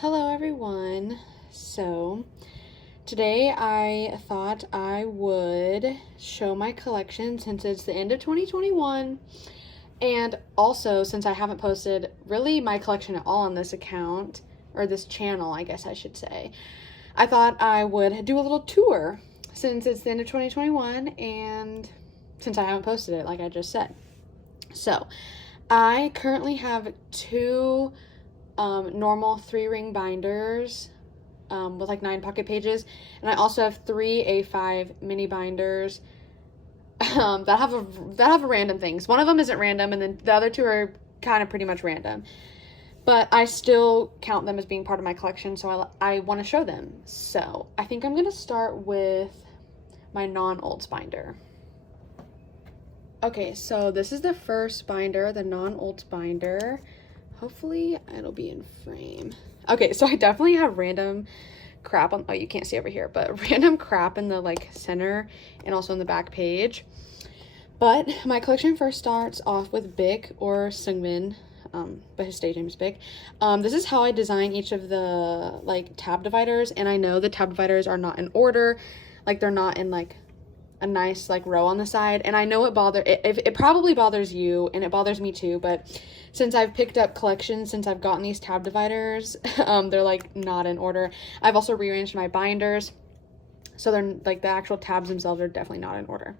Hello everyone. So today I thought I would show my collection since it's the end of 2021, and also since I haven't posted really my collection at all on this account, or this channel I guess I should say. I thought I would do a little tour since it's the end of 2021 and since I haven't posted it like I just said. So I currently have two normal 3-ring binders with like 9 pocket pages, and I also have 3 A5 mini binders that have random things. One of them isn't random, and then the other two are kind of pretty much random, but I still count them as being part of my collection, so I want to show them. So I think I'm gonna start with my non-ults binder. Okay, so this is the first binder, the non-ults binder. Hopefully it'll be in frame. Okay, so I definitely have random crap on, oh, you can't see over here, but random crap in the like center and also on the back page. But my collection first starts off with Bic, or Seungmin, but his stage name is Bic. This is how I design each of the like tab dividers, and I know the tab dividers are not in order, like they're not in like a nice like row on the side, and I know it probably bothers you, and it bothers me too, but since I've picked up collections since I've gotten these tab dividers, they're like not in order. I've also rearranged my binders, so they're like the actual tabs themselves are definitely not in order.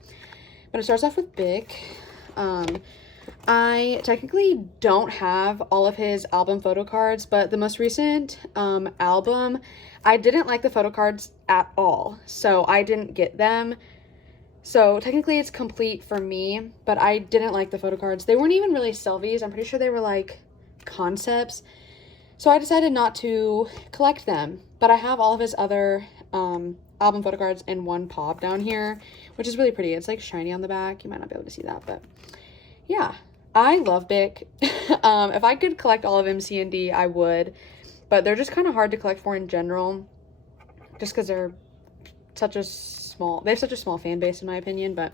But it starts off with Bic. I technically don't have all of his album photo cards, but the most recent album, I didn't like the photo cards at all, so I didn't get them. So technically it's complete for me, but I didn't like the photo cards. They weren't even really selfies. I'm pretty sure they were like concepts. So I decided not to collect them, but I have all of his other album photo cards in one pop down here, which is really pretty. It's like shiny on the back. You might not be able to see that, but yeah, I love Bic. If I could collect all of MC and D, I would, but they're just kind of hard to collect for in general, just because they're they have such a small fan base in my opinion. But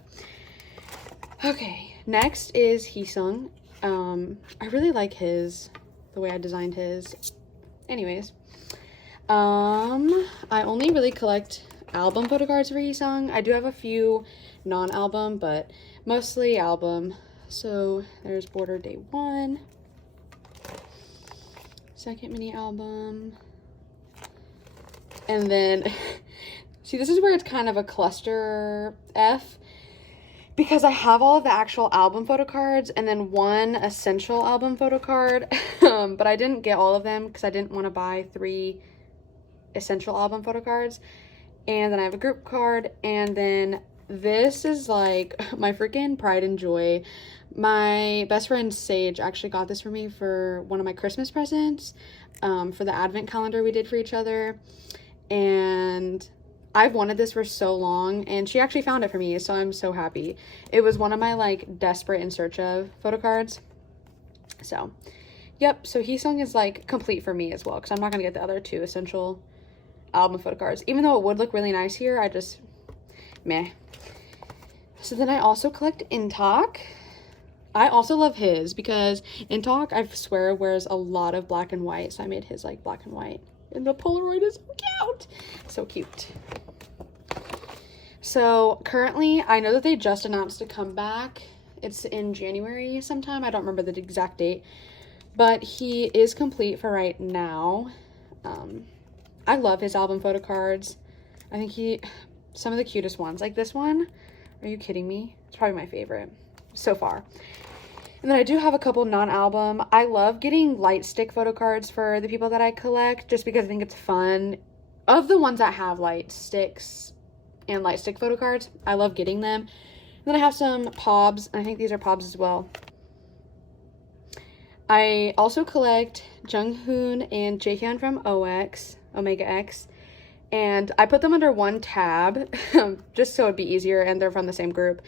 okay, next is Heesung. I really like the way I designed his. Anyways, I only really collect album photo cards for Heesung. I do have a few non-album, but mostly album. So there's Border Day 1, second mini album, and then see, this is where it's kind of a cluster F, because I have all of the actual album photo cards and then one essential album photo card, but I didn't get all of them because I didn't want to buy 3 essential album photo cards. And then I have a group card, and then this is like my freaking pride and joy. My best friend Sage actually got this for me for one of my Christmas presents, for the advent calendar we did for each other, and I've wanted this for so long, and she actually found it for me, so I'm so happy. It was one of my like desperate in search of photo cards. So yep, so Heesung is like complete for me as well, because I'm not gonna get the other 2 essential album photo cards, even though it would look really nice here. I just meh. So then I also collect Intok. I also love his because Intok, I swear, wears a lot of black and white, so I made his like black and white, and the Polaroid is so cute. So cute. So currently, I know that they just announced a comeback. It's in January sometime. I don't remember the exact date, but he is complete for right now. I love his album photo cards. I think some of the cutest ones, like this one. Are you kidding me? It's probably my favorite so far. And then I do have a couple non-album. I love getting light stick photo cards for the people that I collect, just because I think it's fun. Of the ones that have light sticks and light stick photo cards, I love getting them. And then I have some Pobs, and I think these are Pobs as well. I also collect Junghoon and Jaehyun from Omega X, and I put them under one tab just so it'd be easier, and they're from the same group.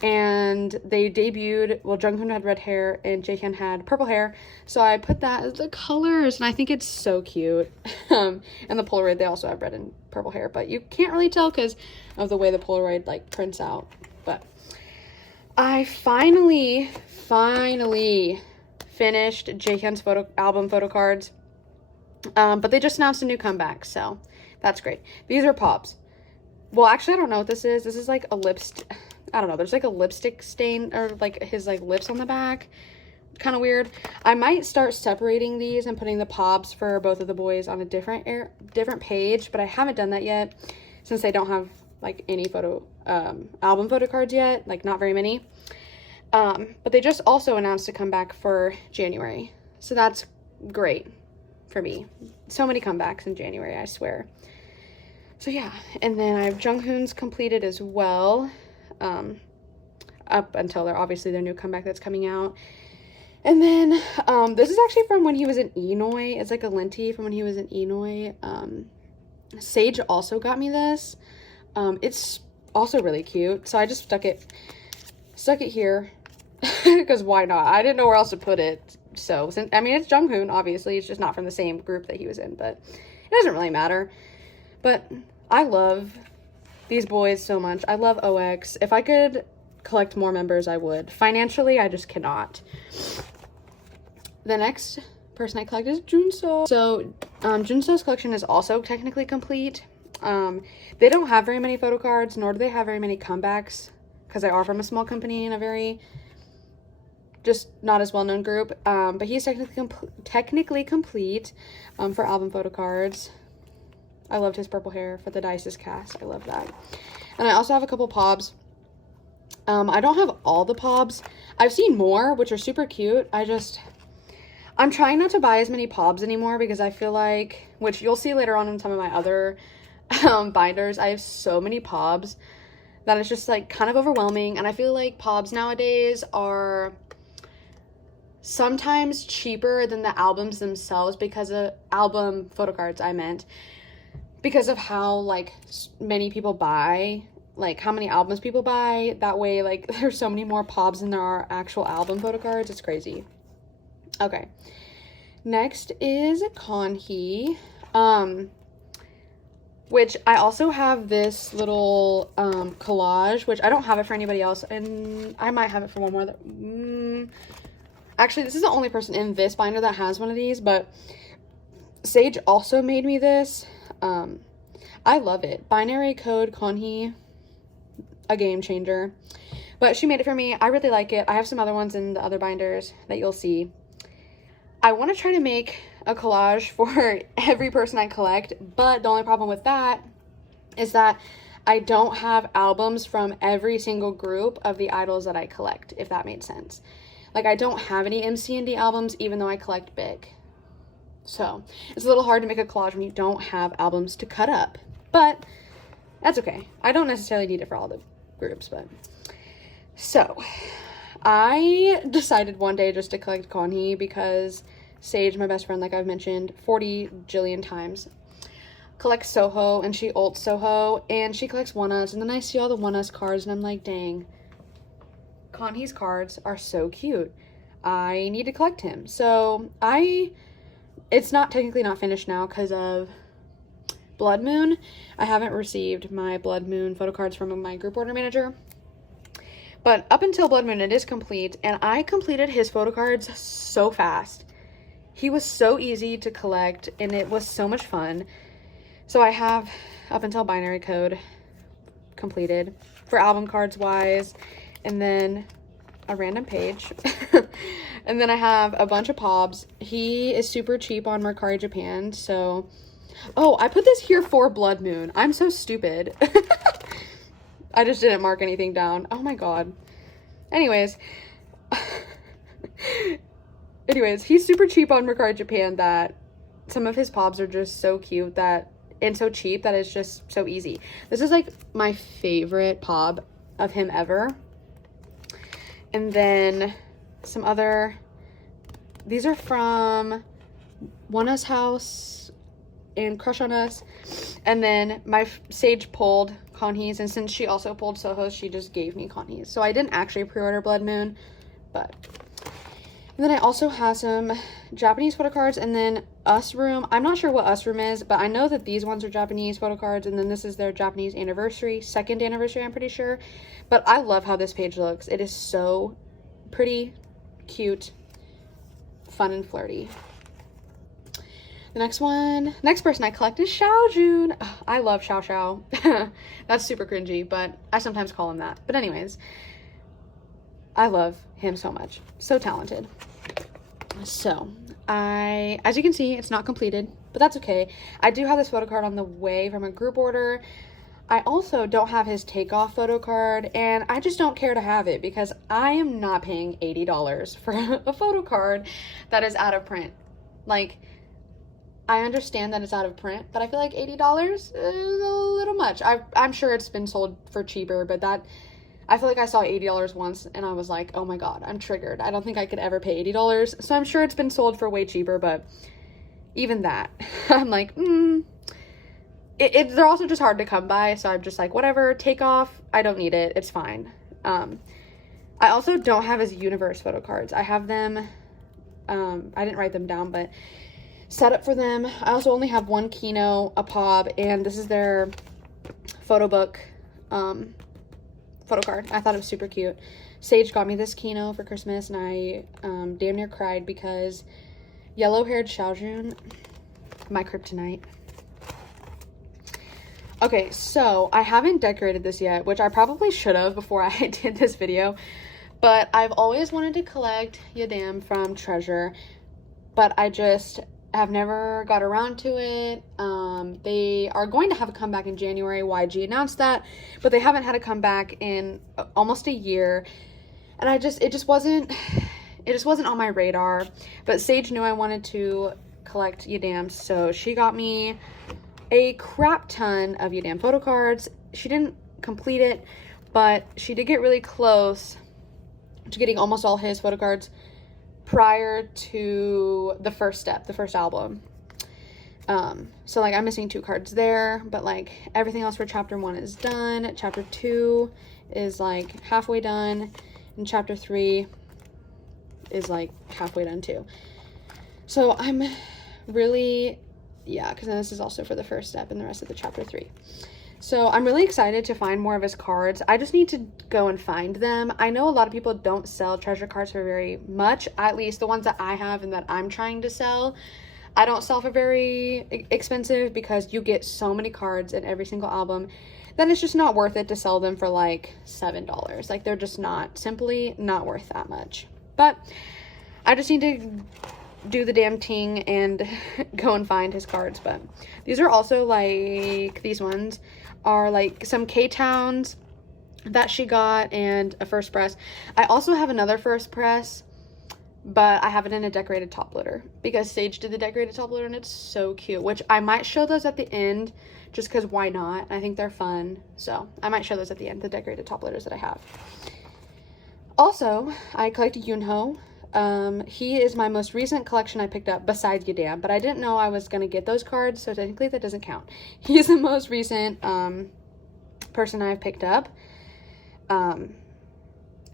And they debuted, well, Junghoon had red hair and Jaehyun had purple hair, so I put that as the colors, and I think it's so cute. And the Polaroid, they also have red and purple hair, but you can't really tell because of the way the Polaroid like prints out. But I finally finished Jaehyun's album photo cards. But they just announced a new comeback, so that's great. These are Pobs. Well, actually, I don't know what this is. This is like a lipstick. I don't know. There's like a lipstick stain or like his like lips on the back. Kind of weird. I might start separating these and putting the Pobs for both of the boys on a different page, but I haven't done that yet since they don't have like any album photo cards yet, like not very many. But they just also announced a comeback for January, so that's great for me. So many comebacks in January, I swear. So yeah, and then I have Junghoon's completed as well, up until their new comeback that's coming out. And then this is actually from when he was in Yunho. It's like a linty from when he was in Yunho. Sage also got me this. It's also really cute, so I just stuck it here because why not? I didn't know where else to put it. So I mean, it's Junghoon, obviously. It's just not from the same group that he was in, but it doesn't really matter. But I love these boys so much. I love OX. If I could collect more members, I would. Financially, I just cannot. The next person I collect is Junso. So Junso's collection is also technically complete. They don't have very many photo cards, nor do they have very many comebacks, because they are from a small company and a very just not as well-known group. But he's technically complete for album photo cards. I loved his purple hair for the Dices cast. I love that. And I also have a couple Pobs. I don't have all the Pobs. I've seen more, which are super cute. I'm trying not to buy as many Pobs anymore because I feel like, which you'll see later on in some of my other binders, I have so many Pobs that it's just like kind of overwhelming. And I feel like Pobs nowadays are sometimes cheaper than the albums themselves because of album photo cards, I meant. Because of how like many people buy, like how many albums people buy, that way like there's so many more Pobs than there are actual album photo cards. It's crazy. Okay, next is Konhee, which I also have this little collage, which I don't have it for anybody else, and I might have it for one more. Actually, this is the only person in this binder that has one of these, but Sage also made me this. I love it. Binary code Konhee, a game changer. But she made it for me. I really like it. I have some other ones in the other binders that you'll see. I want to try to make a collage for every person I collect, but the only problem with that is that I don't have albums from every single group of the idols that I collect, if that made sense. Like, I don't have any MC&D albums, even though I collect big. So, it's a little hard to make a collage when you don't have albums to cut up. But, that's okay. I don't necessarily need it for all the groups, but... So, I decided one day just to collect Konhee because Sage, my best friend, like I've mentioned 40 jillion times, collects Soho, and she ults Soho, and she collects 1Us, and then I see all the 1Us cards, and I'm like, dang, Konhee's cards are so cute. I need to collect him. So, it's not technically not finished now because of Blood Moon. I haven't received my Blood Moon photo cards from my group order manager. But up until Blood Moon, it is complete, and I completed his photo cards so fast. He was so easy to collect, and it was so much fun. So I have, up until Binary Code, completed for album cards wise, and then a random page. And then I have a bunch of Pobs. He is super cheap on Mercari Japan, so... Oh, I put this here for Blood Moon. I'm so stupid. I just didn't mark anything down. Oh my god. Anyways, he's super cheap on Mercari Japan that some of his Pobs are just so cute that, and so cheap that it's just so easy. This is like my favorite Pob of him ever. And then some other, these are from 1Us House and Crush on Us. And then my Sage pulled Konhee's, and since she also pulled Soho's, she just gave me Konhee's. So I didn't actually pre-order Blood Moon, but... And then I also have some Japanese photo cards, and then Us Room. I'm not sure what Us Room is, but I know that these ones are Japanese photo cards, and then this is their Japanese anniversary, second anniversary, I'm pretty sure. But I love how this page looks. It is so pretty, cute, fun, and flirty. The next person I collect is Xiaojun. Ugh, I love Xiao. That's super cringy, but I sometimes call him that. But anyways, I love him so much. So talented. So, as you can see, it's not completed, but that's okay. I do have this photo card on the way from a group order. I also don't have his takeoff photo card, and I just don't care to have it because I am not paying $80 for a photo card that is out of print. Like, I understand that it's out of print, but I feel like $80 is a little much. I'm sure it's been sold for cheaper, but I feel like I saw $80 once and I was like, oh my god, I'm triggered. I don't think I could ever pay $80. So I'm sure it's been sold for way cheaper, but even that, I'm like, they're also just hard to come by. So I'm just like, whatever, take off. I don't need it. It's fine. I also don't have his universe photo cards. I have them, I didn't write them down, but set up for them. I also only have one Kino, a Pob, and this is their photo book photo card. I thought it was super cute. Sage got me this Kino for Christmas, and I damn near cried because yellow-haired Xiaojun, my kryptonite. Okay, so I haven't decorated this yet, which I probably should have before I did this video, but I've always wanted to collect Yadam from Treasure, but I just have never got around to it. They are going to have a comeback in January. YG announced that, but they haven't had a comeback in almost a year, and it just wasn't on my radar. But Sage knew I wanted to collect Yadam, so she got me a crap ton of Yadam photo cards. She didn't complete it, but she did get really close to getting almost all his photo cards prior to the first step, the first album. So like I'm missing 2 cards there, but like everything else for chapter 1 is done. Chapter 2 is like halfway done, and chapter 3 is like halfway done too. So I'm really, because this is also for the first step and the rest of the chapter 3. So I'm really excited to find more of his cards. I just need to go and find them. I know a lot of people don't sell treasure cards for very much, at least the ones that I have and that I'm trying to sell. I don't sell for very expensive because you get so many cards in every single album that it's just not worth it to sell them for like $7. Like they're just simply not worth that much. But I just need to do the damn thing and go and find his cards. But these are also like, these ones are like some K-Towns that she got and a first press. I also have another first press, but I have it in a decorated top loader because Sage did the decorated top loader and it's so cute, which I might show those at the end just because why not? I think they're fun. So I might show those at the end, the decorated top loaders that I have. Also, I collect Yunho. He is my most recent collection I picked up besides Yadam, but I didn't know I was going to get those cards, so technically that doesn't count. He's the most recent person I've picked up. And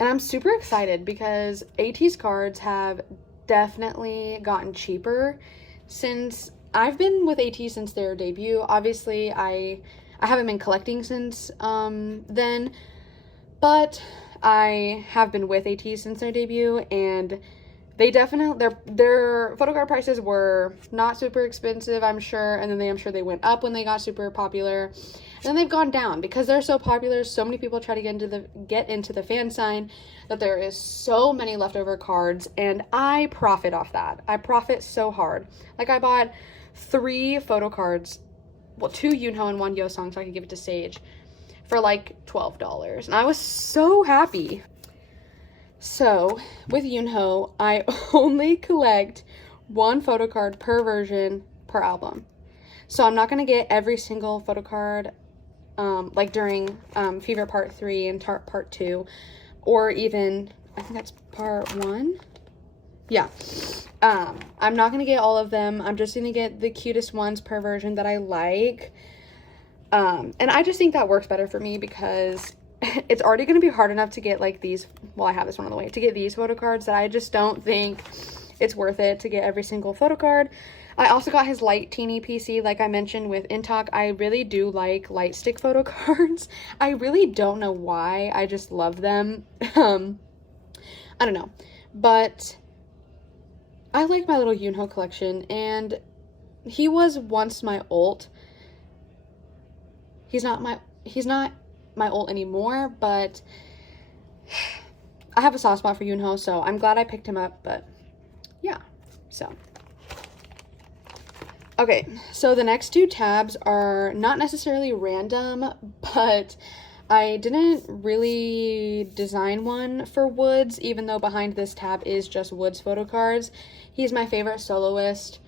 I'm super excited because AT's cards have definitely gotten cheaper since I've been with AT since their debut. Obviously, I haven't been collecting since then, but I have been with AT since their debut, and they definitely, their photo card prices were not super expensive, I'm sure, and then I'm sure they went up when they got super popular, and then they've gone down because they're so popular. So many people try to get into the fan sign that there is so many leftover cards, and I profit off that. I profit so hard. Like I bought 3 photo cards, well, 2 Yunho and 1 Yeosang, so I could give it to Sage for like $12, and I was so happy. So with Yunho, I only collect 1 photo card per version per album. So I'm not going to get every single photo card like during Fever Part 3 and Tart Part 2, or even, I think that's Part 1. Yeah. I'm not going to get all of them. I'm just going to get the cutest ones per version that I like. And I just think that works better for me because it's already going to be hard enough to get like these, well, I have this one on the way, to get these photo cards that I just don't think it's worth it to get every single photo card. I also got his light teeny PC, like I mentioned with Intalk. I really do like light stick photo cards. I really don't know why. I just love them. I don't know. But I like my little Yunho collection, and he was once my ult. He's not my ult anymore, but I have a soft spot for Yunho, so I'm glad I picked him up, but yeah, so. Okay, so the next two tabs are not necessarily random, but I didn't really design one for Woods, even though behind this tab is just Woods photo cards. He's my favorite soloist.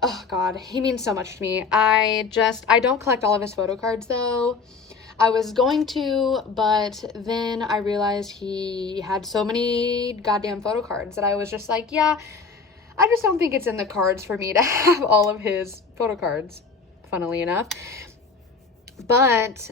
Oh god, he means so much to me. I don't collect all of his photo cards though. I was going to, but then I realized he had so many goddamn photo cards that I was just like, yeah, I just don't think it's in the cards for me to have all of his photo cards, funnily enough. But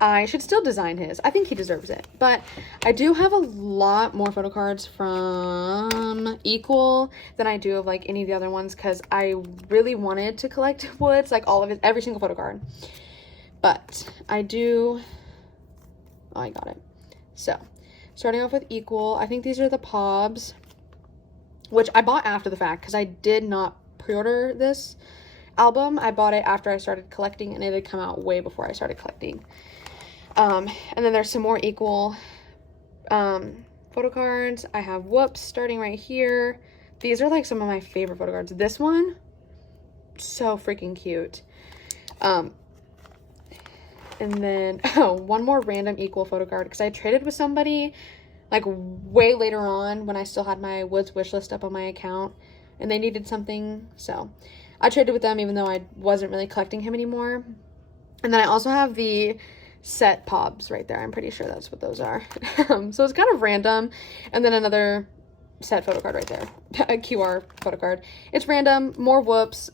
I should still design his. I think he deserves it. But I do have a lot more photo cards from Equal than I do of like any of the other ones, because I really wanted to collect Woods, like all of his, every single photo card. But I do, oh, I got it. So, starting off with Equal, I think these are the Pobs, which I bought after the fact because I did not pre-order this album. I bought it after I started collecting, and it had come out way before I started collecting. And then there's some more Equal photo cards. I have Whoops starting right here. These are like some of my favorite photo cards. This one, so freaking cute. And then, oh, one more random Equal photo card, because I traded with somebody like way later on when I still had my Woods wish list up on my account, and they needed something, so I traded with them even though I wasn't really collecting him anymore. And then I also have the set Pobs right there. I'm pretty sure that's what those are. So it's kind of random. And then another set photo card right there, a QR photo card. It's random. More Whoops.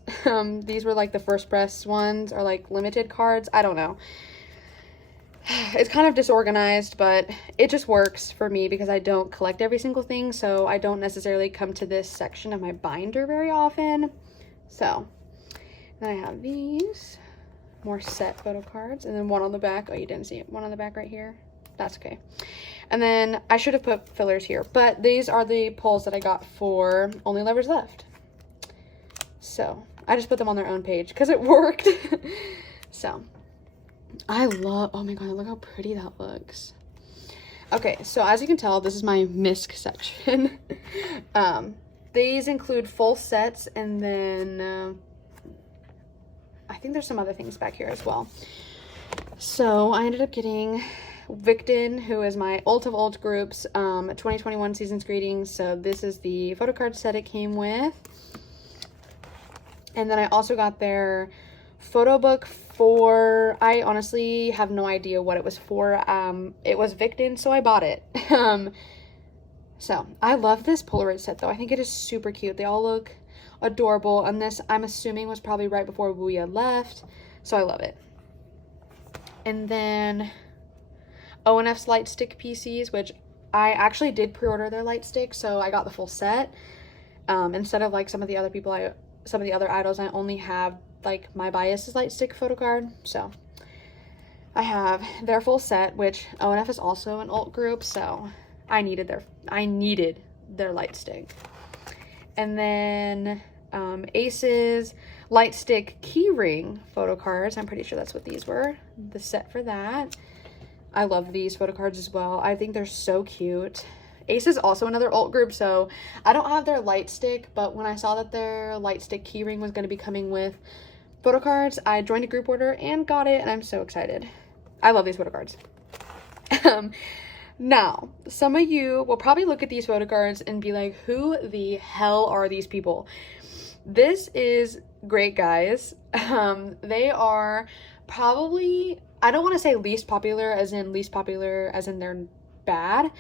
These were like the first press ones, or like limited cards. I don't know. It's kind of disorganized, but it just works for me because I don't collect every single thing, so I don't necessarily come to this section of my binder very often. So then I have these more set photo cards, and then one on the back. Oh, you didn't see it. One on the back right here. That's okay. And then I should have put fillers here, but these are the pulls that I got for Only Lovers Left. So I just put them on their own page because it worked. So I love, oh my god, look how pretty that looks. Okay, so as you can tell, this is my misc section. These include full sets, and then I think there's some other things back here as well. So I ended up getting Victon, who is my ult of ult groups, 2021 Season's Greetings. So this is the photo card set it came with. And then I also got their photo book for, I honestly have no idea what it was for. It was Victon, so I bought it. So I love this Polaroid set though. I think it is super cute. They all look adorable, and this I'm assuming was probably right before Wuya left, so I love it. And then ONF's light stick PCs, which I actually did pre-order their light stick, so I got the full set. Instead of like some of the other people, some of the other idols, I only have like my bias's light stick photo card. So I have their full set, which ONF is also an ult group, so I needed their light stick. And then Ace's light stick keyring photo cards. I'm pretty sure that's what these were, the set for that. I love these photo cards as well. I think they're so cute. Ace is also another ult group, so I don't have their light stick, but when I saw that their light stick keyring was going to be coming with photo cards, I joined a group order and got it, and I'm so excited. I love these photo cards. Now, some of you will probably look at these photo cards and be like, who the hell are these people? This is Great Guys. They are probably, I don't want to say least popular as in they're bad,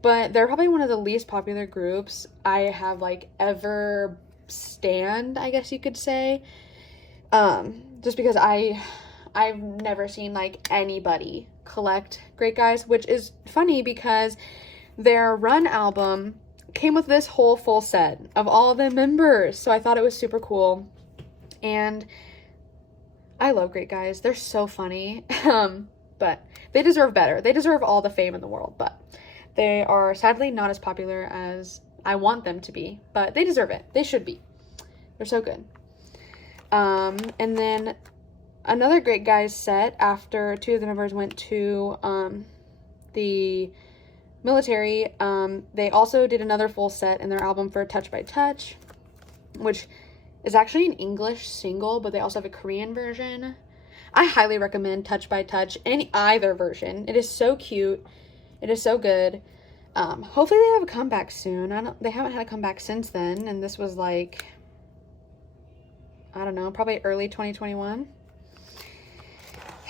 but they're probably one of the least popular groups I have like ever stanned, I guess you could say. Just because I've never seen like anybody collect Great Guys, which is funny because their Run album came with this whole full set of all the members, so I thought it was super cool, and I love Great Guys. They're so funny. But they deserve better. They deserve all the fame in the world, but they are sadly not as popular as I want them to be, but they deserve it. They should be. They're so good. And then another Great Guys set after 2 of the members went to the military. They also did another full set in their album for Touch by Touch, which is actually an English single, but they also have a Korean version. I highly recommend Touch by Touch, either version. It is so cute. It is so good. Hopefully they have a comeback soon. They haven't had a comeback since then, and this was like, I don't know, probably early 2021.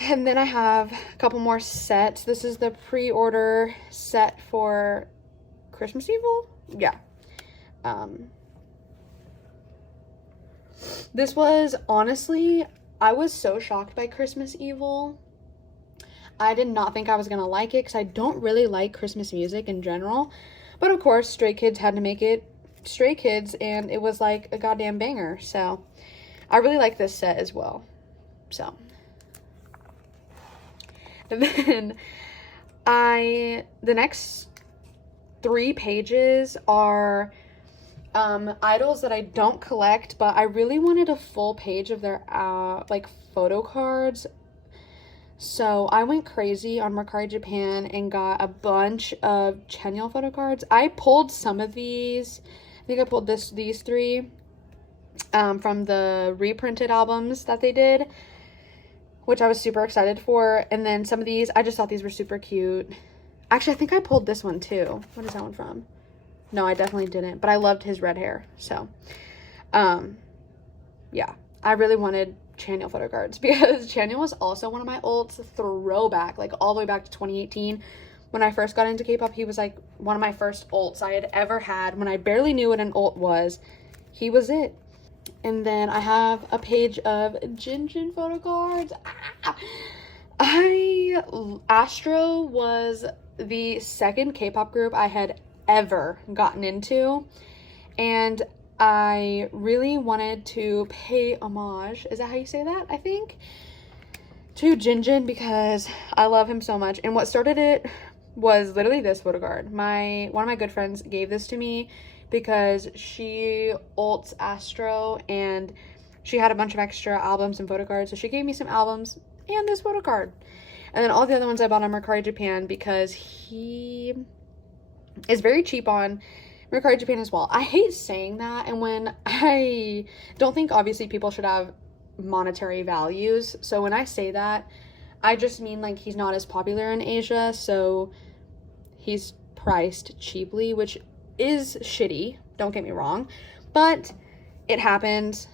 And then I have a couple more sets. This is the pre-order set for Christmas Evil? Yeah. This was, honestly, I was so shocked by Christmas Evil. I did not think I was gonna like it because I don't really like Christmas music in general. But of course, Stray Kids had to make it Stray Kids, and it was like a goddamn banger. So I really like this set as well. So. And then the next 3 pages are idols that I don't collect, but I really wanted a full page of their like photo cards. So I went crazy on Mercari Japan and got a bunch of Chanyeol photo cards. I pulled some of these. I think I pulled these 3 from the reprinted albums that they did, which I was super excited for. And then some of these, I just thought these were super cute. Actually, I think I pulled this one too. What is that one from? No, I definitely didn't, but I loved his red hair. So, yeah, I really wanted Chanyeol photo cards because Chanyeol was also one of my ults throwback, like all the way back to 2018. When I first got into K-pop, he was like one of my first ults I had ever had. When I barely knew what an ult was, he was it. And then I have a page of Jinjin photo cards. Astro was the second K-pop group I had ever gotten into, and I really wanted to pay homage, is that how you say that, I think, to Jinjin because I love him so much. And what started it was literally this photo card. One of my good friends gave this to me because she ults Astro and she had a bunch of extra albums and photo cards, so she gave me some albums and this photo card. And then all the other ones I bought on Mercari Japan because he is very cheap on Mercari Japan as well. I hate saying that, and when I don't think obviously people should have monetary values, so when I say that, I just mean like he's not as popular in Asia, so he's priced cheaply, which is shitty, don't get me wrong, but it happens.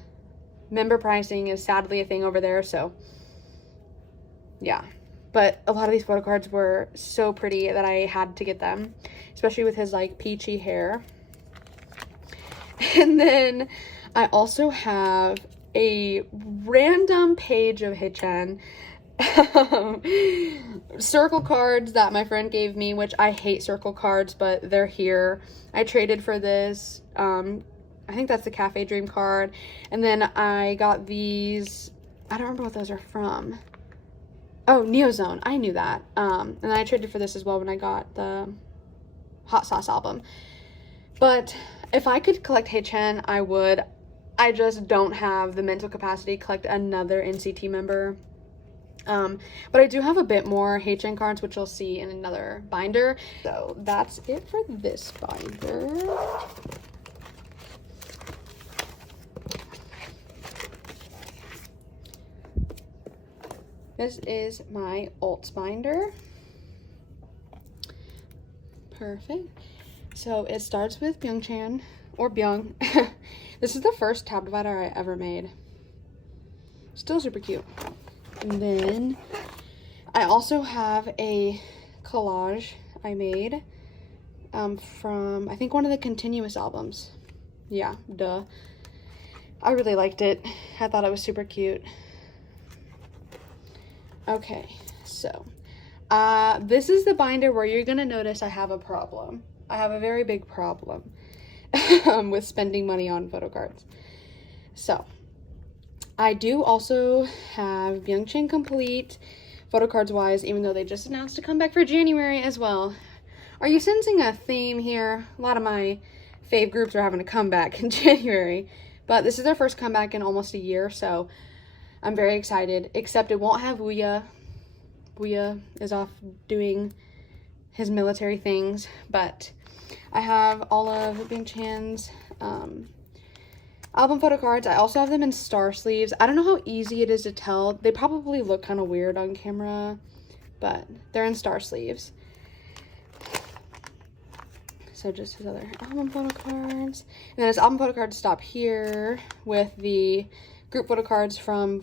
Member pricing is sadly a thing over there, so yeah. But a lot of these photo cards were so pretty that I had to get them, especially with his like peachy hair. And then I also have a random page of Haechan circle cards that my friend gave me, which I hate circle cards, but they're here. I traded for this. I think that's the Cafe Dream card. And then I got these, I don't remember what those are from. Oh, Neozone. I knew that. And then I traded for this as well when I got the Hot Sauce album. But if I could collect Haechan, I would. I just don't have the mental capacity to collect another NCT member. But I do have a bit more Haechan cards, which you'll see in another binder. So that's it for this binder. This is my ults binder. Perfect. So it starts with Pyeongchang, or Byung. This is the first tab divider I ever made. Still super cute. And then I also have a collage I made from, I think, one of the Continuous albums. Yeah, duh. I really liked it. I thought it was super cute. Okay, so this is the binder where you're gonna notice I have a problem. I have a very big problem with spending money on photo cards. So I do also have Pyeongchang complete photo cards wise, even though they just announced a comeback for January as well. Are you sensing a theme here? A lot of my fave groups are having a comeback in January. But this is their first comeback in almost a year, so I'm very excited. Except it won't have Wuya. Wuya is off doing his military things, but I have all of Pyeongchang's album photo cards. I also have them in star sleeves. I don't know how easy it is to tell. They probably look kind of weird on camera, but they're in star sleeves. So just his other album photo cards. And then his album photo cards stop here with the group photo cards from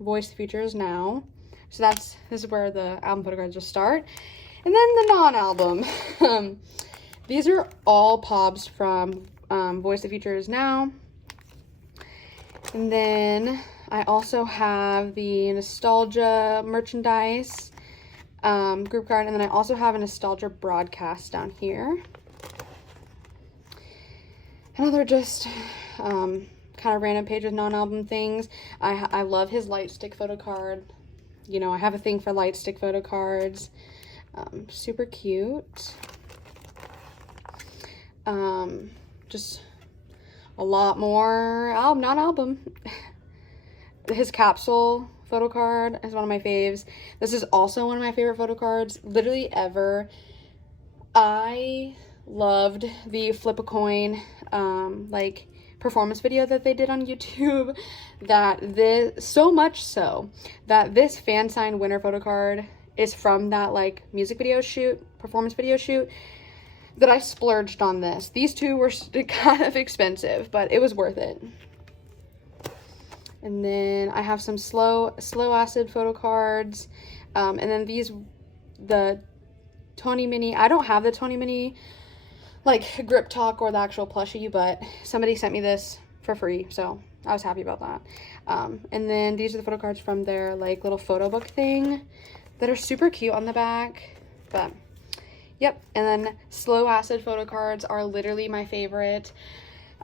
Voice the Future Is Now. So this is where the album photo cards will start. And then the non-album. These are all pobs from Voice the Future Is Now. And then I also have the Nostalgia merchandise group card, and then I also have a Nostalgia broadcast down here. And other just kind of random page with non-album things. I love his light stick photo card. You know, I have a thing for light stick photo cards. Super cute. Just a lot more non-album. His capsule photo card is one of my faves. This is also one of my favorite photo cards literally ever. I loved the flip a coin like performance video that they did on YouTube, so much so that this fan sign winner photo card is from that like music video shoot, performance video shoot, that I splurged on this. These two were kind of expensive, but it was worth it. And then I have some slow acid photo cards. And then the Tony Mini. I don't have the Tony Mini like grip talk or the actual plushie, but somebody sent me this for free, so I was happy about that. And then these are the photo cards from their like little photo book thing that are super cute on the back. But yep, and then slow acid photo cards are literally my favorite.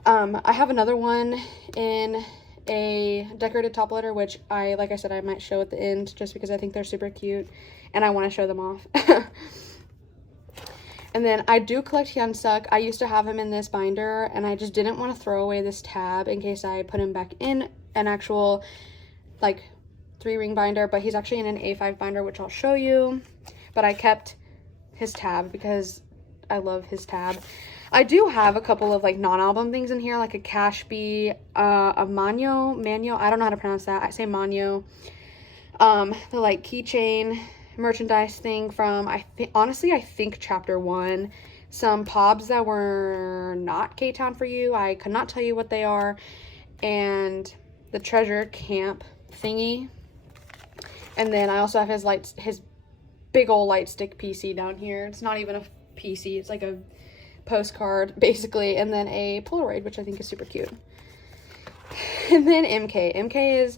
I have another one in a decorated top letter, which like I said, I might show at the end just because I think they're super cute and I want to show them off. And then I do collect Hyunsuk. I used to have him in this binder and I just didn't want to throw away this tab in case I put him back in an actual like 3-ring binder, but he's actually in an A5 binder, which I'll show you. But I kept his tab because I love his tab. I do have a couple of like non-album things in here, like a Cashby, a Manyo, I don't know how to pronounce that. I say Manyo. The like keychain merchandise thing from, honestly, I think chapter 1. Some pobs that were not K-Town for You. I could not tell you what they are. And the treasure camp thingy. And then I also have his big old light stick PC down here. It's not even a PC, it's like a postcard basically, and then a Polaroid, which I think is super cute. And then MK is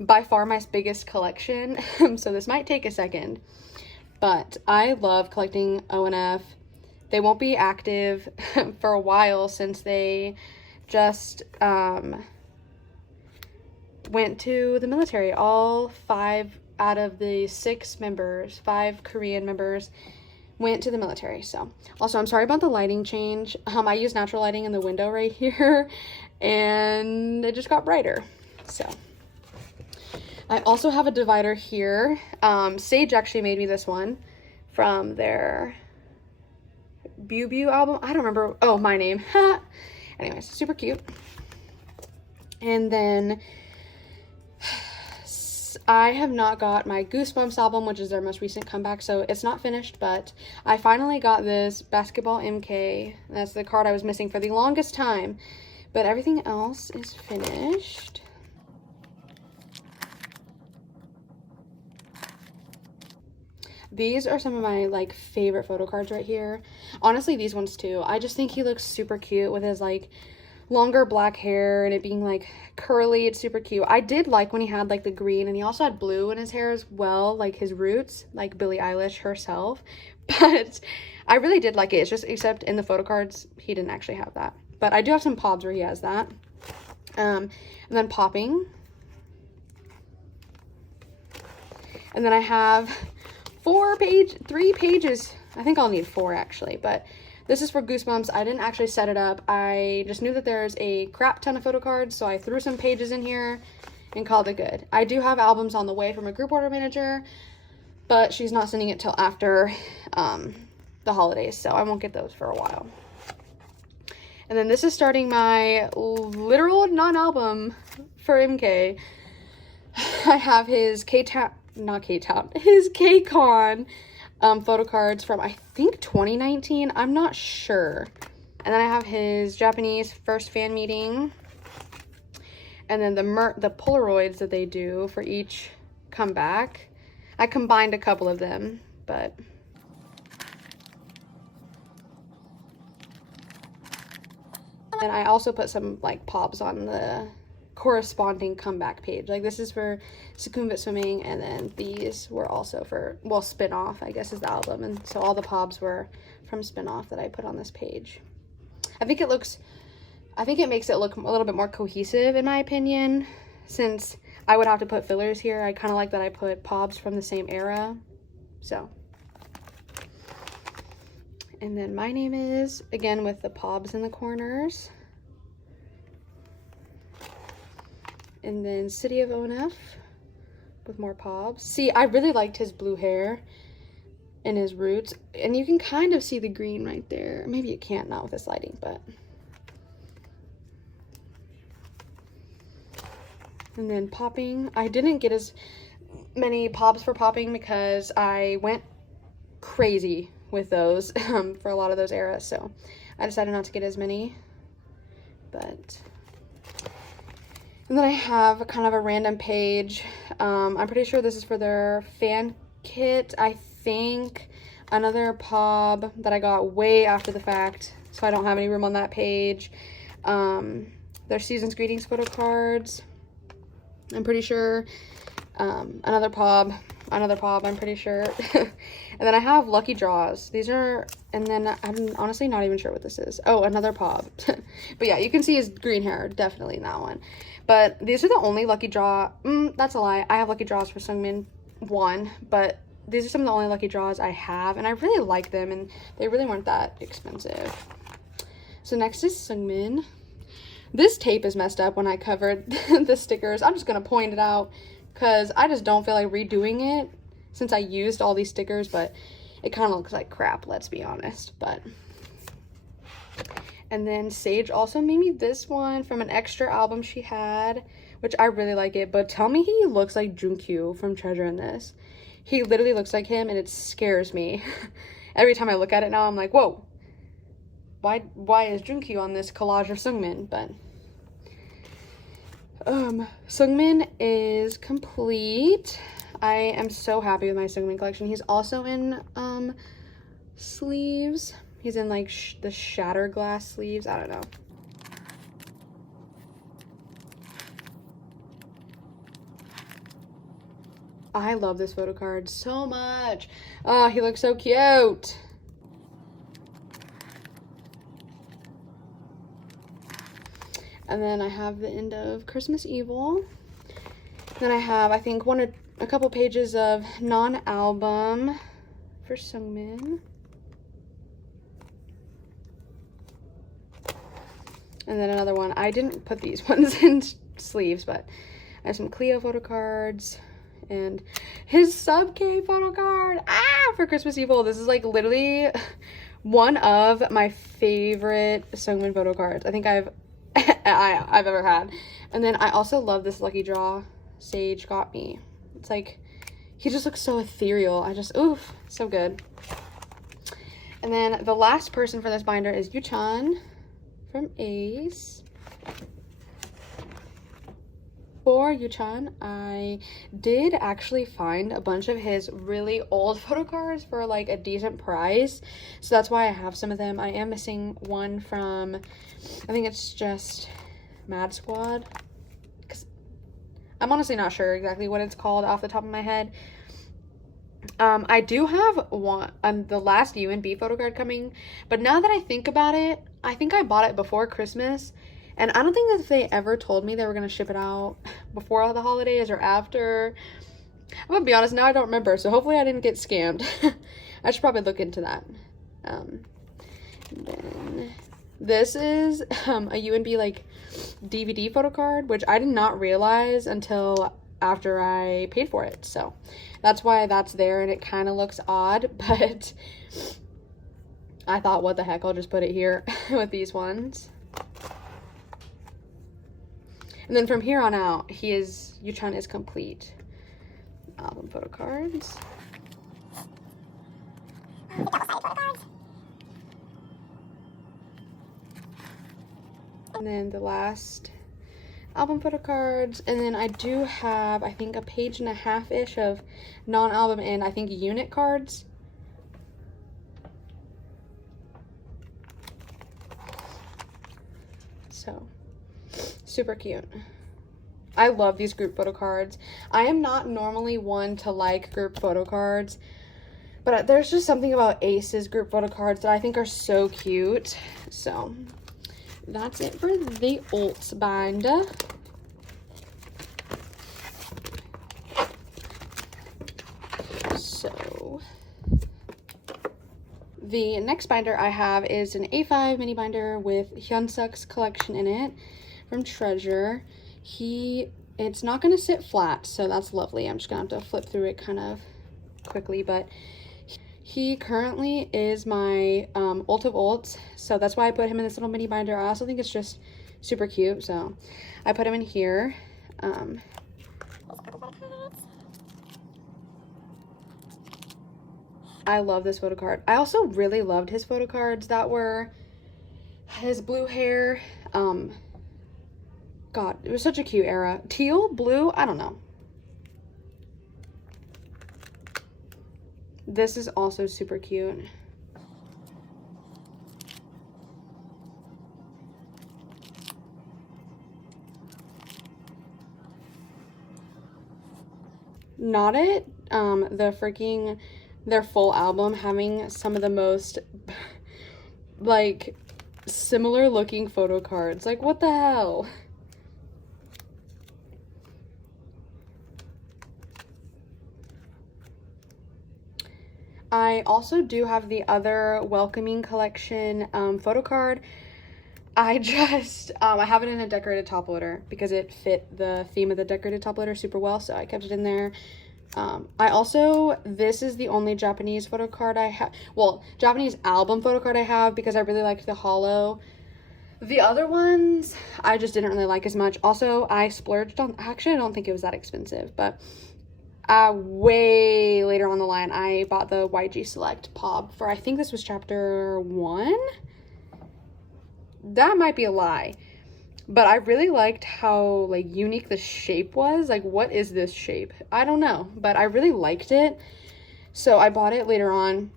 by far my biggest collection, so this might take a second, but I love collecting ONF. They won't be active for a while since they just went to the military. All 5 out of the 6 members, 5 Korean members, went to the military. So also, I'm sorry about the lighting change. I use natural lighting in the window right here and it just got brighter. So I also have a divider here. Sage actually made me this one from their Bew album. I don't remember. Oh, My Name. Anyways, super cute. And then I have not got my Goosebumps album, which is their most recent comeback, so it's not finished, but I finally got this Basketball MK. That's the card I was missing for the longest time, but everything else is finished. These are some of my like favorite photo cards right here. Honestly, these ones too. I just think he looks super cute with his like longer black hair and it being like curly. It's super cute. I did like when he had like the green, and he also had blue in his hair as well, like his roots, like Billie Eilish herself. But I really did like it. It's just, except in the photo cards he didn't actually have that, but I do have some pobs where he has that. And then popping, and then I have 3 pages. I think I'll need 4 actually, but This is for Goosebumps. I didn't actually set it up. I just knew that there's a crap ton of photo cards, so I threw some pages in here and called it good. I do have albums on the way from a group order manager, but she's not sending it till after the holidays, so I won't get those for a while. And then this is starting my literal non-album for MK. I have his his KCON photo cards from, I think, 2019. I'm not sure. And then I have his Japanese first fan meeting. And then the Polaroids that they do for each comeback. I combined a couple of them, but... And I also put some, like, pops on the corresponding comeback page. Like, this is for Sukhumvit Swimming, and then these were also for, well, Spin-Off, I guess, is the album. And so all the pops were from Spin-Off that I put on this page. I think it makes it look a little bit more cohesive, in my opinion, since I would have to put fillers here. I kind of like that I put pops from the same era, so. And then my name is, again, with the pobs in the corners. And then City of ONF with more pobs. See, I really liked his blue hair and his roots. And you can kind of see the green right there. Maybe you can't, not with this lighting, but. And then popping. I didn't get as many pobs for popping because I went crazy with those for a lot of those eras, so I decided not to get as many. But and then I have kind of a random page. I'm pretty sure this is for their fan kit. I think another pob that I got way after the fact, so I don't have any room on that page. Their season's greetings photo cards, I'm pretty sure. Another pob, I'm pretty sure. And then I have lucky draws. These are, and then I'm honestly not even sure what this is. Oh, another pob. But yeah, you can see his green hair, definitely in that one. But these are the only lucky draw, that's a lie. I have lucky draws for Seungmin 1, but these are some of the only lucky draws I have, and I really like them, and they really weren't that expensive. So next is Seungmin. This tape is messed up when I covered the stickers. I'm just gonna point it out, because I just don't feel like redoing it since I used all these stickers, but it kind of looks like crap, let's be honest. But and then Sage also made me this one from an extra album she had, which I really like it, but tell me he looks like Junkyu from Treasure in this. He literally looks like him, and it scares me. Every time I look at it now, I'm like, whoa, why is Junkyu on this collage of Seungmin? But Seungmin is complete. I am so happy with my Seungmin collection. He's also in sleeves. He's in like the shatter glass sleeves. I don't know. I love this photo card so much. Oh, he looks so cute. And then I have the end of Christmas Evil. Then I have, I think, a couple pages of non-album for Seungmin. And then another one. I didn't put these ones in sleeves, but I have some Cleo photo cards and his sub K photo card for Christmas Evil. This is like literally one of my favorite Seungmin photo cards I think I've ever had. And then I also love this lucky draw Sage got me. It's like, he just looks so ethereal. Oof, so good. And then the last person for this binder is Yuchan from Ace. For Yuchan, I did actually find a bunch of his really old photo cards for like a decent price, so that's why I have some of them. I am missing one from, I think it's just Mad Squad, because I'm honestly not sure exactly what it's called off the top of my head. I do have one on the last UNB photo card coming, but now that I think about it, I think I bought it before Christmas, and I don't think that they ever told me they were going to ship it out before the holidays or after. I'm going to be honest, now I don't remember, so hopefully I didn't get scammed. I should probably look into that. And then this is a UNB like DVD photo card, which I did not realize until after I paid for it. So that's why that's there, and it kind of looks odd, but I thought, what the heck, I'll just put it here with these ones. And then from here on out, Xiaojun is complete. Album photo cards. And then the last album photo cards. And then I do have, I think, a page and a half-ish of non-album and I think unit cards. So, super cute. I love these group photo cards. I am not normally one to like group photo cards, but there's just something about Ace's group photo cards that I think are so cute. So that's it for the ults binder. So the next binder I have is an A5 mini binder with Hyunsuk's collection in it from Treasure. It's not going to sit flat, so that's lovely. I'm just going to have to flip through it kind of quickly, but he currently is my ult of ults, so that's why I put him in this little mini binder. I also think it's just super cute, so I put him in here. I love this photo card. I also really loved his photo cards that were his blue hair. God, it was such a cute era. Teal, blue, I don't know. This is also super cute. Not it, their full album having some of the most like similar looking photo cards. Like, what the hell? I also do have the other Welcoming collection photo card. I just, I have it in a decorated top loader because it fit the theme of the decorated top loader super well, so I kept it in there. This is the only Japanese photo card I have, well, Japanese album photo card I have because I really liked the holo. The other ones, I just didn't really like as much. Also, I splurged on, actually, I don't think it was that expensive, but way later on the line, I bought the YG Select POB for, I think this was chapter 1? That might be a lie. But I really liked how, like, unique the shape was. Like, what is this shape? I don't know, but I really liked it. So I bought it later on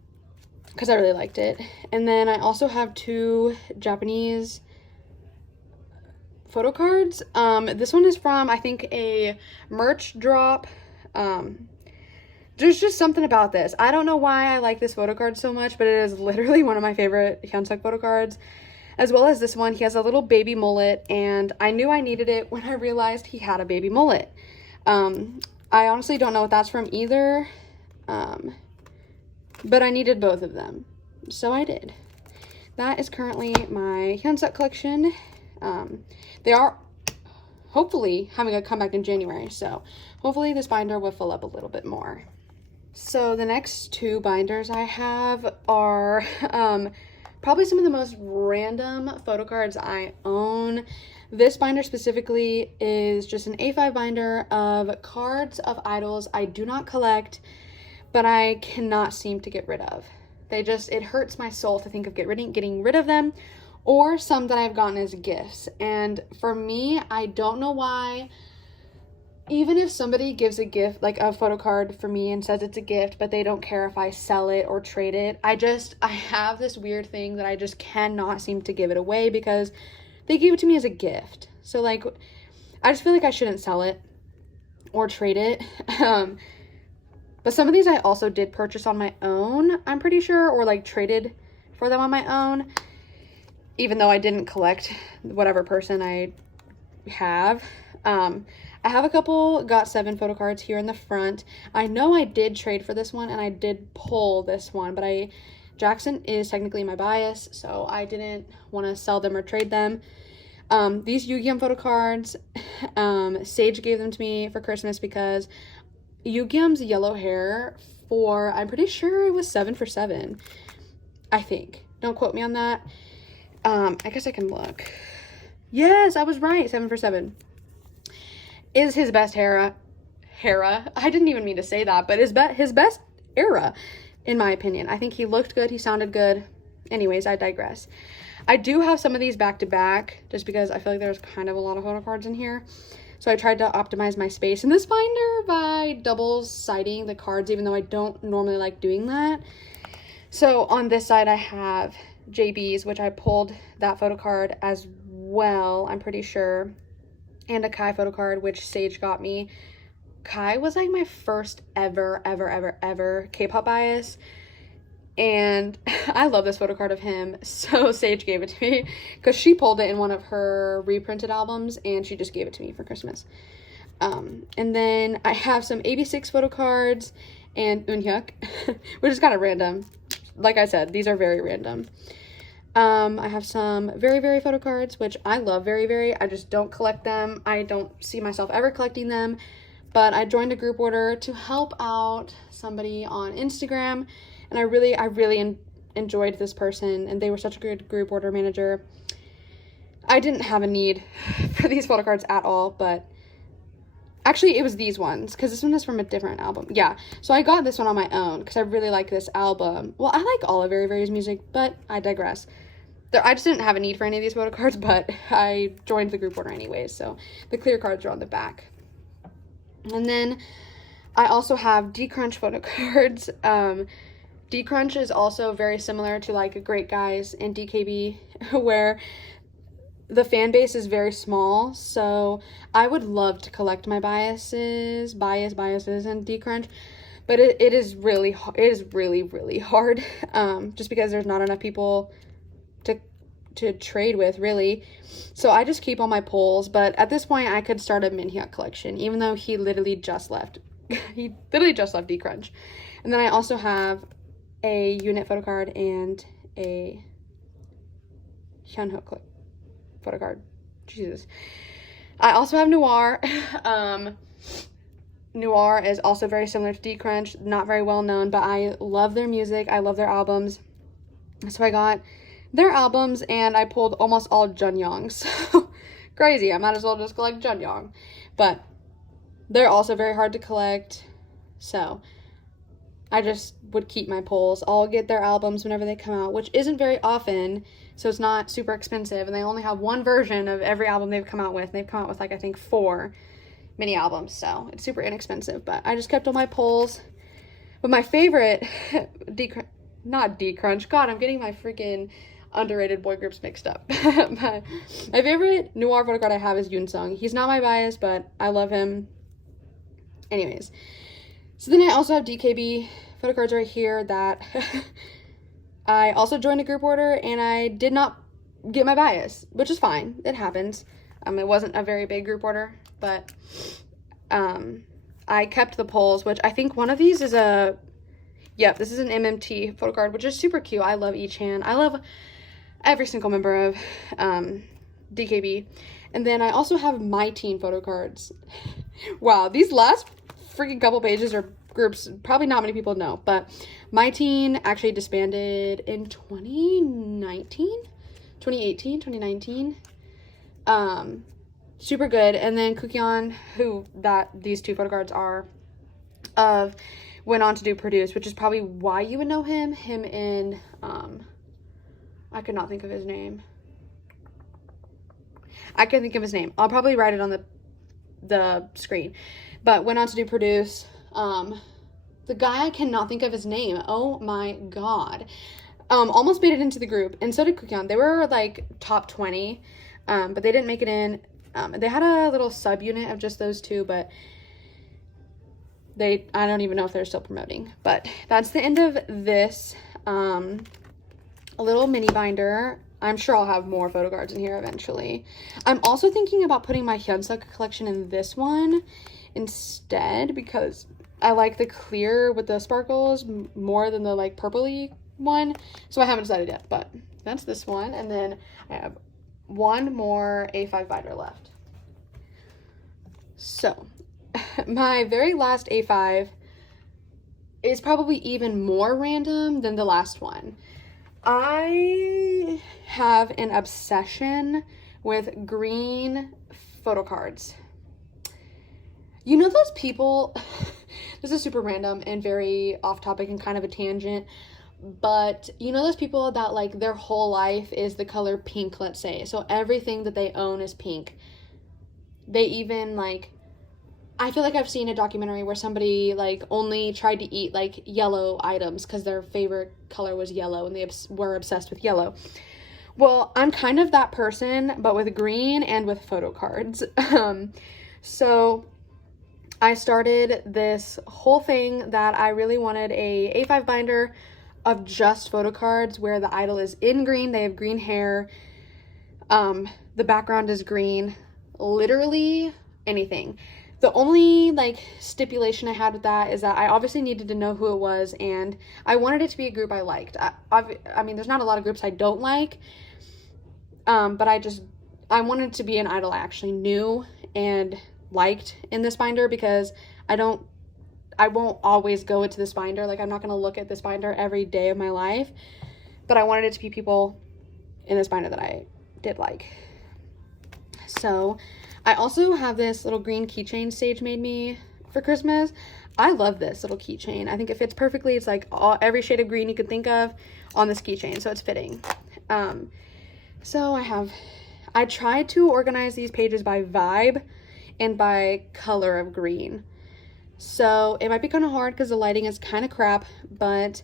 because I really liked it. And then I also have 2 Japanese photo cards. This one is from, I think, a merch drop. There's just something about this. I don't know why I like this photo card so much, but it is literally one of my favorite Hyunsuk photo cards. As well as this one, he has a little baby mullet, and I knew I needed it when I realized he had a baby mullet. I honestly don't know what that's from either, but I needed both of them, so I did. That is currently my Hyunsuk collection. They are hopefully having a comeback in January, so hopefully this binder will fill up a little bit more. So the next 2 binders I have are probably some of the most random photo cards I own. This binder specifically is just an A5 binder of cards of idols I do not collect, but I cannot seem to get rid of. It hurts my soul to think of getting rid of them, or some that I've gotten as gifts. And for me, I don't know why, even if somebody gives a gift, like a photo card for me, and says it's a gift, but they don't care if I sell it or trade it, I have this weird thing that I just cannot seem to give it away because they gave it to me as a gift. So, like, I just feel like I shouldn't sell it or trade it. But some of these I also did purchase on my own, I'm pretty sure, or like traded for them on my own, even though I didn't collect whatever person I have. I have a couple GOT7 photo cards here in the front. I know I did trade for this one, and I did pull this one, but I Jackson is technically my bias, so I didn't want to sell them or trade them. These Yu-Gi-Oh photo cards, Sage gave them to me for Christmas because Yu-Gi-Oh's yellow hair for, I'm pretty sure it was 7 for 7, I think. Don't quote me on that. I guess I can look. Yes, I was right, 7 for 7. Is his best Hera. I didn't even mean to say that, but his best era, in my opinion. I think he looked good, he sounded good. Anyways, I digress. I do have some of these back to back, just because I feel like there's kind of a lot of photo cards in here. So I tried to optimize my space in this binder by double-siding the cards, even though I don't normally like doing that. So on this side, I have JB's, which I pulled that photo card as well, I'm pretty sure. And a Kai photo card, which Sage got me. Kai was like my first ever K-pop bias. And I love this photo card of him, so Sage gave it to me because she pulled it in one of her reprinted albums and she just gave it to me for Christmas. And then I have some AB6 photo cards and Unhyuk, which is kind of random. Like I said, these are very random. I have some very photo cards, which I love very. I just don't collect them. I don't see myself ever collecting them, but I joined a group order to help out somebody on Instagram. And I really enjoyed this person, and they were such a good group order manager. I didn't have a need for these photo cards at all, but actually it was these ones, because this one is from a different album. Yeah, so I got this one on my own, because I really like this album. Well, I like all of Very music, but I digress. I just didn't have a need for any of these photo cards, but I joined the group order anyways, so the clear cards are on the back. And then I also have D-Crunch photo cards. D-Crunch is also very similar to like Great Guys and DKB, where the fan base is very small, so I would love to collect my biases and D-Crunch, but it is really hard, just because there's not enough people to trade with, really. So I just keep all my pulls, but at this point I could start a Minhyuk collection, even though he literally just left. He literally just left D-Crunch. And then I also have a unit photo card and a Yunho photo card. Jesus. I also have Noir. Noir is also very similar to D-Crunch. Not very well known, but I love their music. I love their albums. So I got their albums and I pulled almost all Junyoung. So crazy. I might as well just collect Junyoung. But they're also very hard to collect. So I just would keep my pulls. I'll get their albums whenever they come out, which isn't very often, so it's not super expensive, and they only have one version of every album they've come out with. They've come out with, like, I think 4 mini albums, so it's super inexpensive, but I just kept all my pulls. But my favorite, not D-Crunch, God, I'm getting my freaking underrated boy groups mixed up. my favorite Noir photo card I have is Yoonsung. He's not my bias, but I love him. Anyways. So then I also have DKB photo cards right here that I also joined a group order and I did not get my bias, which is fine. It happens. It wasn't a very big group order, but I kept the pulls, which I think one of these is this is an MMT photo card, which is super cute. I love Ichan. I love every single member of DKB. And then I also have My Teen photo cards. Wow, these last freaking couple pages or groups probably not many people know, but My Teen actually disbanded in 2019. Super good. And then Kukyeon, who these 2 photo cards are of, went on to do Produce, which is probably why you would know him in I could not think of his name. I can think of his name. I'll probably write it on the screen. But went on to do Produce. The guy, I cannot think of his name. Oh my god. Almost made it into the group. And so did Kukyeon. They were like top 20. But they didn't make it in. They had a little subunit of just those 2. But I don't even know if they're still promoting. But that's the end of this. A little mini binder. I'm sure I'll have more photo cards in here eventually. I'm also thinking about putting my Hyunsuk collection in this one instead, because I like the clear with the sparkles more than the like purpley one. So I haven't decided yet, but that's this one. And then I have one more A5 binder left. So my very last A5 is probably even more random than the last one. I have an obsession with green photo cards. You know those people, this is super random and very off topic and kind of a tangent, but you know those people that like their whole life is the color pink, let's say. So everything that they own is pink. They even like, I feel like I've seen a documentary where somebody like only tried to eat like yellow items because their favorite color was yellow and they were obsessed with yellow. Well, I'm kind of that person, but with green and with photo cards. So I started this whole thing that I really wanted a A5 binder of just photo cards where the idol is in green, they have green hair, the background is green, literally anything. The only like stipulation I had with that is that I obviously needed to know who it was, and I wanted it to be a group I liked. I mean, there's not a lot of groups I don't like, but I wanted it to be an idol I actually knew and liked in this binder, because I won't always go into this binder. Like, I'm not going to look at this binder every day of my life, but I wanted it to be people in this binder that I did like. So I also have this little green keychain Sage made me for Christmas. I love this little keychain. I think it fits perfectly. It's like every shade of green you could think of on this keychain, so it's fitting. So I tried to organize these pages by vibe and by color of green. So it might be kind of hard because the lighting is kind of crap, but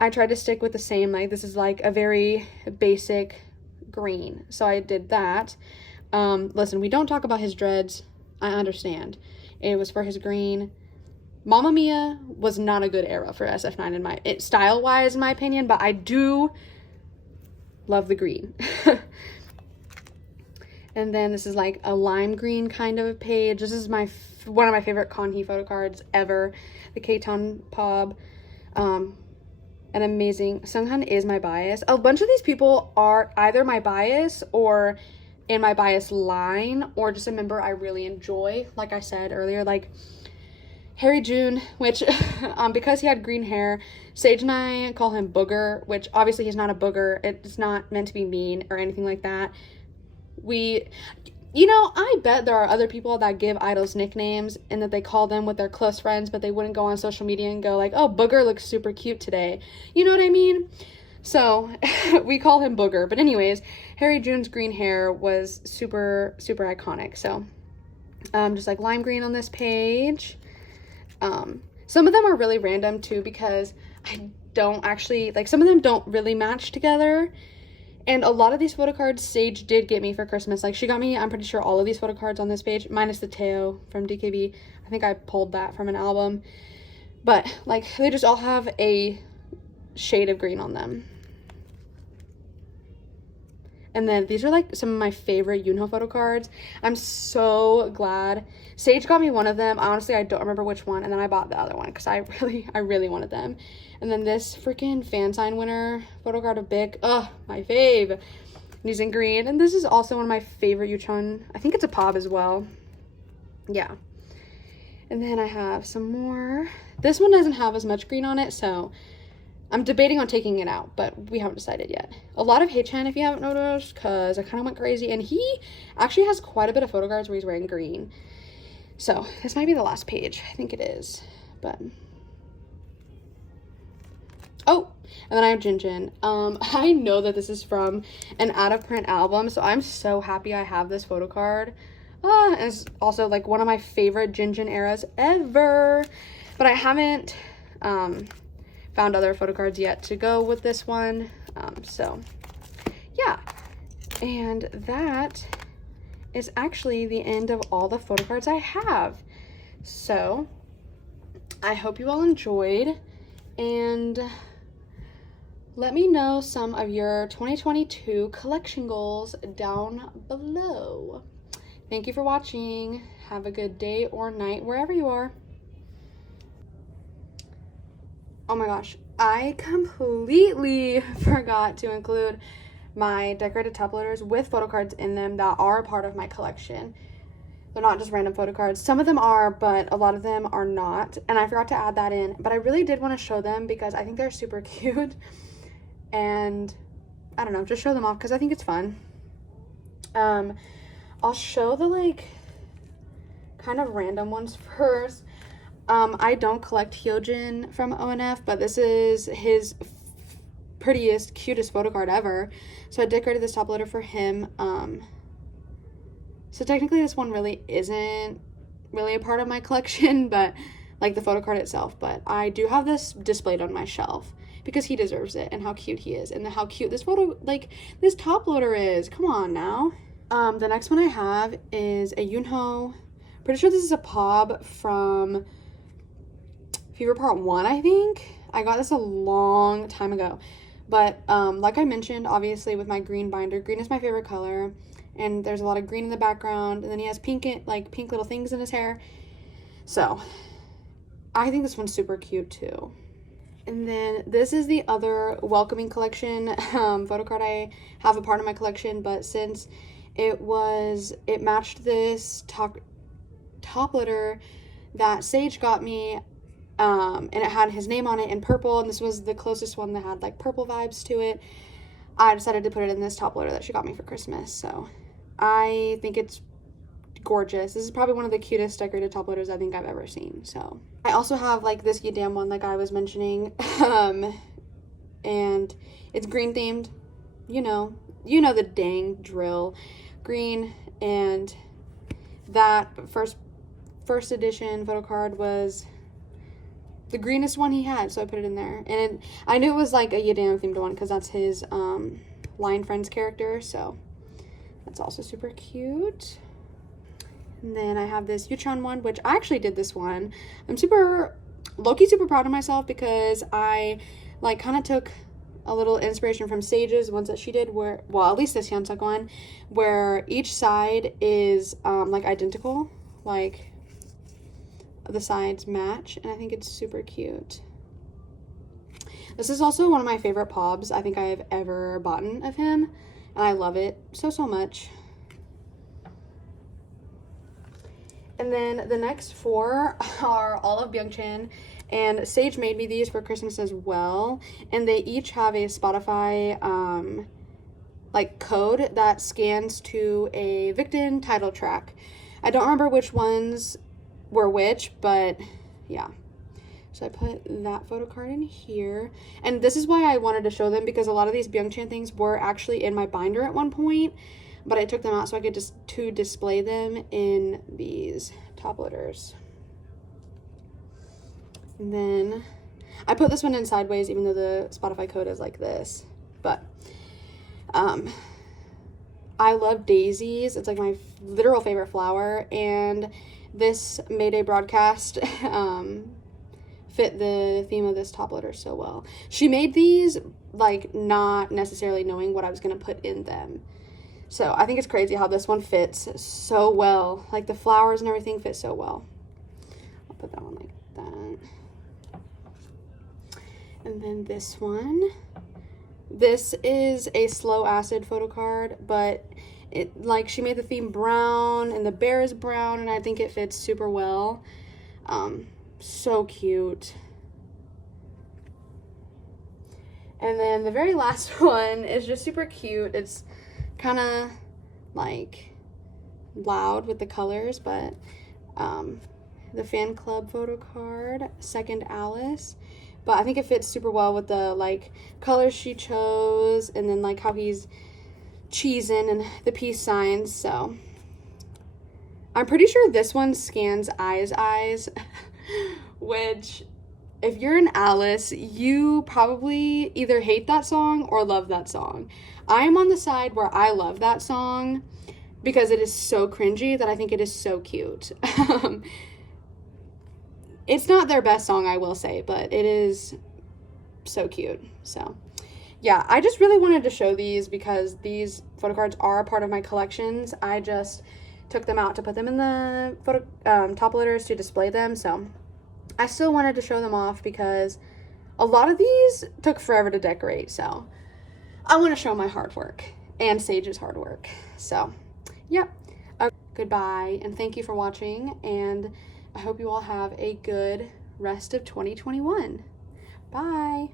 I tried to stick with the same, like this is like a very basic green. So I did that. Listen, we don't talk about his dreads. I understand. It was for his green. Mamma Mia was not a good era for SF9 style-wise, in my opinion, but I do love the green. And then this is like a lime green kind of page. This is one of my favorite Kanhi photo cards ever. The K-Ton Pob. An amazing. Sunghan is my bias. A bunch of these people are either my bias or in my bias line, or just a member I really enjoy. Like I said earlier, like Xiaojun, which because he had green hair, Sage and I call him Booger, which obviously he's not a booger. It's not meant to be mean or anything like that. I bet there are other people that give idols nicknames and that they call them with their close friends, but they wouldn't go on social media and go like, oh, Booger looks super cute today. You know what I mean? So we call him Booger. But anyways, Xiaojun's green hair was super, super iconic. So just like lime green on this page. Some of them are really random too, because I don't actually, like, some of them don't really match together. And a lot of these photo cards Sage did get me for Christmas. Like, she got me, I'm pretty sure, all of these photo cards on this page, minus the Teo from DKB. I think I pulled that from an album. But, like, they just all have a shade of green on them. And then these are, like, some of my favorite Yunho photo cards. I'm so glad. Sage got me one of them. Honestly, I don't remember which one. And then I bought the other one because I really wanted them. And then this freaking fan sign winner photo card of Bic. Ugh, my fave. And he's in green. And this is also one of my favorite Yuchun. I think it's a Pob as well. Yeah. And then I have some more. This one doesn't have as much green on it, so I'm debating on taking it out, but we haven't decided yet. A lot of Haechan, if you haven't noticed, because I kind of went crazy. And he actually has quite a bit of photo cards where he's wearing green. So this might be the last page. I think it is. But oh, and then I have Jinjin. I know that this is from an out-of-print album, so I'm so happy I have this photo card. And it's also like one of my favorite Jinjin eras ever. But I haven't found other photo cards yet to go with this one. So yeah, and that is actually the end of all the photo cards I have. So I hope you all enjoyed, and let me know some of your 2022 collection goals down below. Thank you for watching. Have a good day or night wherever you are. Oh my gosh, I completely forgot to include my decorated top loaders with photo cards in them that are a part of my collection. They're not just random photo cards. Some of them are, but a lot of them are not. And I forgot to add that in. But I really did want to show them because I think they're super cute. And I don't know, just show them off because I think it's fun. I'll show the like kind of random ones first. I don't collect Xiaojun from ONF, but this is his prettiest, cutest photo card ever. So I decorated this top loader for him. So technically this one really isn't really a part of my collection, but like the photo card itself, but I do have this displayed on my shelf because he deserves it and how cute he is and how cute this photo, like this top loader is. Come on now. The next one I have is a Yunho. Pretty sure this is a POB from Fever Part 1, I think. I got this a long time ago. But like I mentioned, obviously with my green binder, green is my favorite color. And there's a lot of green in the background. And then he has pink little things in his hair. So I think this one's super cute too. And then this is the other Welcoming Collection photo card I have a part of my collection. But since it matched this top loader that Sage got me, and it had his name on it in purple, and this was the closest one that had like purple vibes to it. I decided to put it in this top loader that she got me for Christmas. So I think it's gorgeous. This is probably one of the cutest decorated top loaders I think I've ever seen. So I also have like this Yidam one like I was mentioning, and it's green themed. You know the dang drill. Green, and that first edition photo card was the greenest one he had, so I put it in there. And I knew it was like a Yidam themed one because that's his Line Friends character, so that's also super cute. And then I have this Yuchan one, which I actually did this one. I'm low-key super proud of myself because I like kind of took a little inspiration from Sage's ones that she did, where, well, at least this Hyunsuk one, where each side is like identical, like the sides match, and I think it's super cute. This is also one of my favorite POBs I think I have ever bought of him, and I love it so much. And then the next four are all of Pyeongchang, and Sage made me these for Christmas as well, and they each have a Spotify like code that scans to a Victon title track. I don't remember which ones were which, but yeah. So I put that photo card in here, and this is why I wanted to show them, because a lot of these Pyeongchang things were actually in my binder at one point, but I took them out so I could just display them in these top loaders. And then I put this one in sideways, even though the Spotify code is like this. But I love daisies. It's like my literal favorite flower, and this Mayday broadcast fit the theme of this top loader so well. She made these like not necessarily knowing what I was going to put in them. So I think it's crazy how this one fits so well. Like the flowers and everything fit so well. I'll put that one like that. And then this one. This is a slow acid photo card, but it like she made the theme brown and the bear is brown, and I think it fits super well. So cute. And then the very last one is just super cute. It's kind of like loud with the colors, but the fan club photo card, Second Alice. But I think it fits super well with the like colors she chose, and then like how he's cheesing and the peace signs. So I'm pretty sure this one scans eyes, which if you're an Alice, you probably either hate that song or love that song. I'm on the side where I love that song because it is so cringy that I think it is so cute. It's not their best song, I will say, but it is so cute. So yeah, I just really wanted to show these because these photo cards are a part of my collections. I just took them out to put them in the top loaders to display them. So I still wanted to show them off because A lot of these took forever to decorate, so I want to show my hard work and Sage's hard work. So, yeah. Goodbye, and thank you for watching, and I hope you all have a good rest of 2021. Bye.